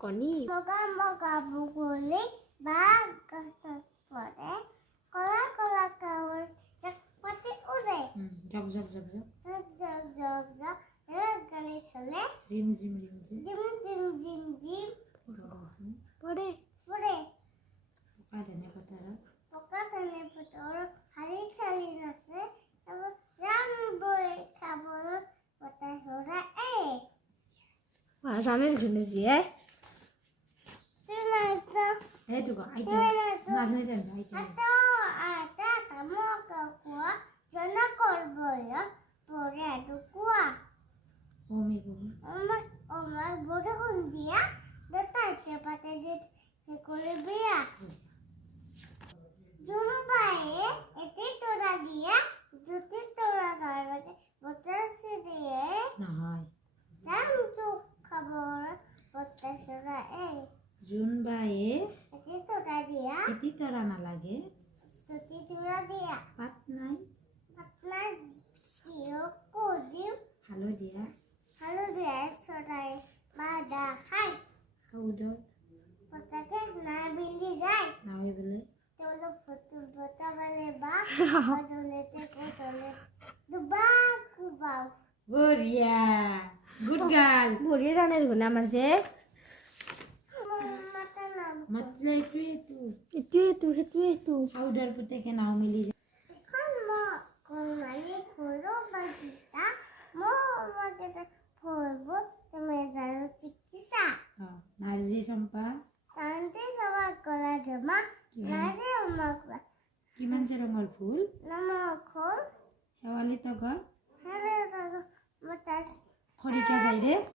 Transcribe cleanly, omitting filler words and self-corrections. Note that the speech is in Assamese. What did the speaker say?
কণী মগা মগা বুগুলি বাঘ গছত পৰে কলা কলা কাৱৈ জাকপাতি উৰে জক জক জক জক জগ জগ জগ জগ ৰেলগাড়ী চলে ৰিম জিম জিম জিম জিম জিম পৰে পৰে পকা ধানে পথাৰত পকা ধানে পথাৰত শাৰী চালি নাচে ৰাম বৈ খাবলৈ বতাহ চৰাই জানে শুনে জীয়ে সেইটো ক আইতা নাজনে দেন আইতা জনা করবয় পরে ঢুকুয়া ওমি কোমি আমার বড় কোন দিয়া দেখাইতে পাতে যে করে বিয়া জুনবায়ে এতে তোরা দিয়া দুটি তোরা গাড়বে বতাসে দিয়ে নহয় রাম চোখ খবর বতাসরা জোনবায়ে এতে তোরা দিয়া খেতি তৰা নালাগে দুটি তোৰা দিয়া পাত নাই আপনাৰ সিও কোদিম হালধীয়া হালুদিয়া সদায় বাদা খায় সাউদৰ পতাকে না বিলি যায় নাওইবলৈ তোলো ফটো বতা বলে বা বদলেতে কোতলে দুবা কুবাও বঢ়িয়া গুড গাৰ্ল বঢ়িয়া জানে শুনে আমাৰ যে মাতা নাম মাতিলে এইটোৱেইটো সেইটোৱেতো সাউদৰ পুতেকে নাও মিলি এখন কোনমানি ফুলো বাগিচা মাকে ফুলব তুমি জানো চিকিৎসা নাৰ্জী চম্পা তান্তে সবাৰ গলা জমা নাচ